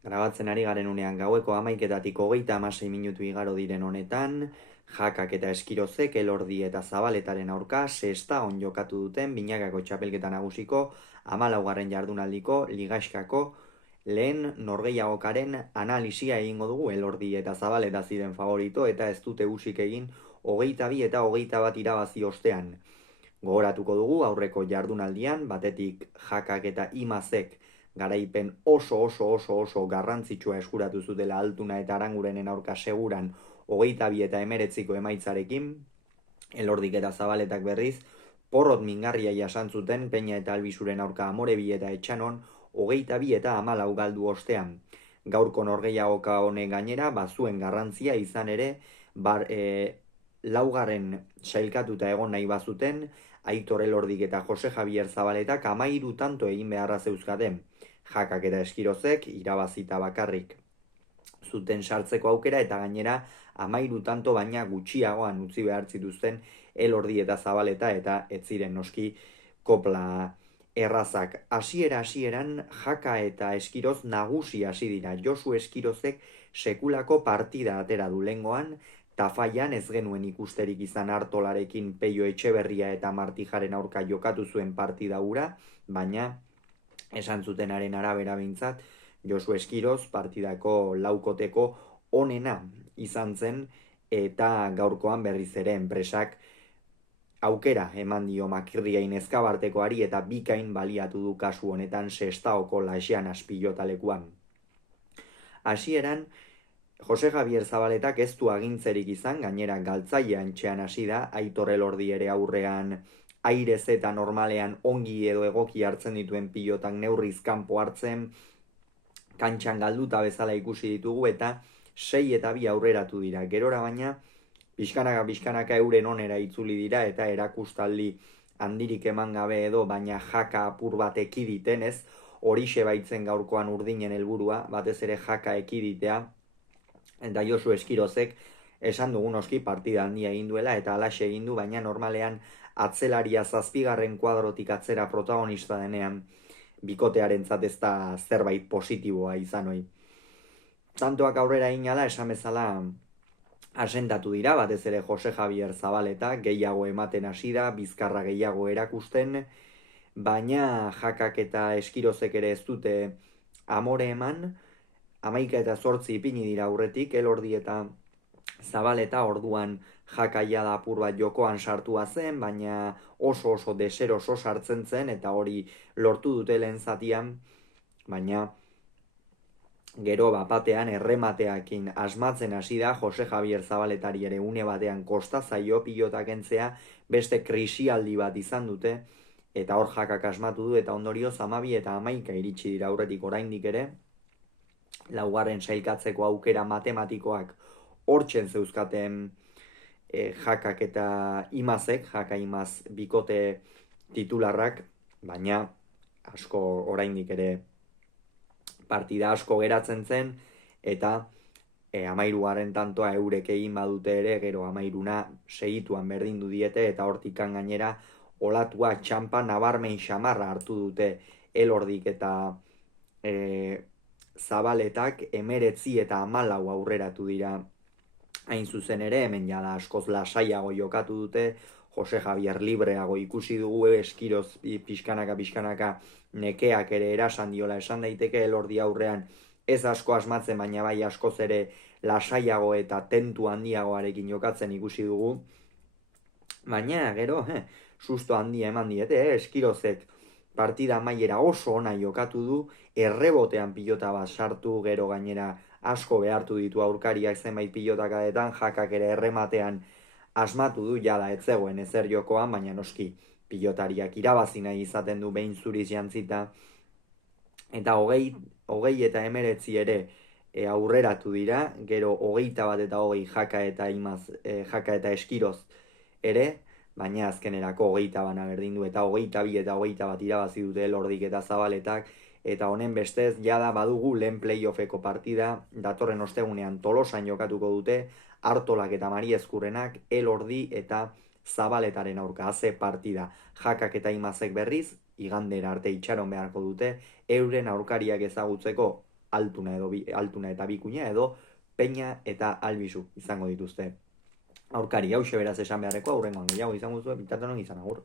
Grabatzen ari garen unean gaueko 11:26 minutu igaro diren honetan, Jakak eta Eskirozek Elordi eta Zabaletaren aurka sexta on jokatu duten binakako txapelketa nagusiko 14. jardunaldiko ligaxkako lehen norgehiagokaren analisia egingo dugu. Elordi eta Zabaleta ziren favorito eta ez dute usik egin 22 eta 21 irabazi ostean. Gogoratuko dugu aurreko jardunaldian, batetik Jakak eta Imazek garaipen oso garrantzitsua eskuratu zutela Altuna eta Arangurenen aurka seguran 22 eta 19ko emaitzarekin. Elordik eta Zabaletak berriz porrot mingarria jasan zuten Peña eta Albizuren aurka Amorebi eta Etxanon 22 eta 14 galdu ostean. Gaurko norgehiagoka honek gainera bazuen garrantzia izan ere laugarren sailkatuta egon nahi bazuten Aitor Elordik eta Jose Javier Zabaletak 13 tanto egin beharra zeuzkaten. Jakak eta Eskirozek irabazita bakarrik zuten sartzeko aukera eta gainera 13 tanto baina gutxiagoan utzi behar zituzten Elordi eta Zabaleta eta ez ziren noski kopla errazak. Hasieran Jaka eta Eskiroz nagusi hasi dira. Josu Eskirozek sekulako partida atera du lehengoan, Tafaian ez genuen ikusterik izan Artolarekin Peio Etxeberria eta Martijaren aurka jokatu zuen partida hura, baina esan zutenaren arabera behintzat, Josu Eskiroz partidako laukoteko onena izan zen eta gaurkoan berriz ere enpresak aukera eman dio Makirriain Ezkabartekoari eta bikain baliatu du kasu honetan sestaoko Laxean azpilotalekuan. Hasieran, Jose Javier Zabaletak ez du agintzerik izan, gainera galtzaile antxean hasi da, Aitor Elordi ere aurrean airez eta normalean ongi edo egoki hartzen dituen pilotak neurriz kanpo hartzen, kantxan galduta bezala ikusi ditugu eta 6 eta 2 aurreratu dira. Gerora baina, pixkanaka euren onera itzuli dira eta erakustaldi handirik eman gabe edo, baina Jaka apur bat ekiditen ez, horixe baitzen gaurkoan urdinen helburua, batez ere Jaka ekiditea, eta Josu Eskirozek esan dugun oski partida handia egin duela eta alaxe egin du, baina normalean atzelaria 7. kuadrotik atzera protagonista denean bikotearentzat ez da zerbait positiboa izan ohi. Tantoak aurrera inala esan bezala asentatu dira, batez ere Jose Javier Zabaleta gehiago ematen hasi da, bizkarra gehiago erakusten, baina Jakak eta Eskirozek ere ez dute amore eman, 11 eta 8 ipini dira aurretik, Elordi eta Zabaleta orduan Jakaia da apur bat jokoan sartua zen, baina oso deseroso sartzen zen eta hori lortu dute lehen zatian, baina gero batean erremateakin asmatzen hasi da Jose Javier Zabaletari ere une batean kosta zaio pilotak entzea, beste krisialdi bat izan dute eta hor Jakak asmatu du eta ondorioz 12 eta 11 iritsi dira aurretik oraindik ere, laugarren sailkatzeko aukera matematikoak hortzen zeuzkaten Jakak eta Imazek, Jaka Imaz bikote titularrak, baina asko oraindik ere partida asko geratzen zen eta 13. tantoa eurek egin badute ere, gero 13. segituan berdindu diete eta hortikan gainera olatua txampa nabarmen xamarra hartu dute Elordik eta Zabaletak 19 eta 14 aurreratu dira hain zuzen ere, hemen jada askoz lasaiago jokatu dute, Jose Javier libreago ikusi dugu, Eskiroz pixkanaka nekeak ere erasan diola esan daiteke, Elordi aurrean ez asko asmatzen, baina bai askoz ere lasaiago eta tentu handiagoarekin jokatzen ikusi dugu, baina gero, susto handia eman diete, Eskirozek partida amaiera oso ona jokatu du, errebotean pilota bat sartu, gero gainera asko behartu ditu aurkariak zenbait pilotakadetan, Jakak ere errematean asmatu du, jada ez zegoen ezer jokoan, baina noski pilotariak irabazi nahi izaten du behin zuriz jantzita, eta 20 eta 19 ere aurreratu dira, gero 21 eta 20 Jaka eta Imaz, Jaka eta Eskiroz ere, baina azkenerako 20 bana berdindu eta 22 eta 21 irabazi dute Elordik eta Zabaletak, eta honen bestez jada badugu lehen playoffeko partida, datorren ostegunean Tolosan jokatuko dute, Artolak eta Mari Ezkurrenak, Elordi eta Zabaletaren aurka haze partida. Jakak eta Imazek berriz, igandera arte itxaron beharko dute, euren aurkariak ezagutzeko Altuna eta Bikuña edo Peña eta Albisu izango dituzte. Aurkari, hause beraz esan beharreko, aurrengoan gehiago izango zuen, bitarte honen izan agur.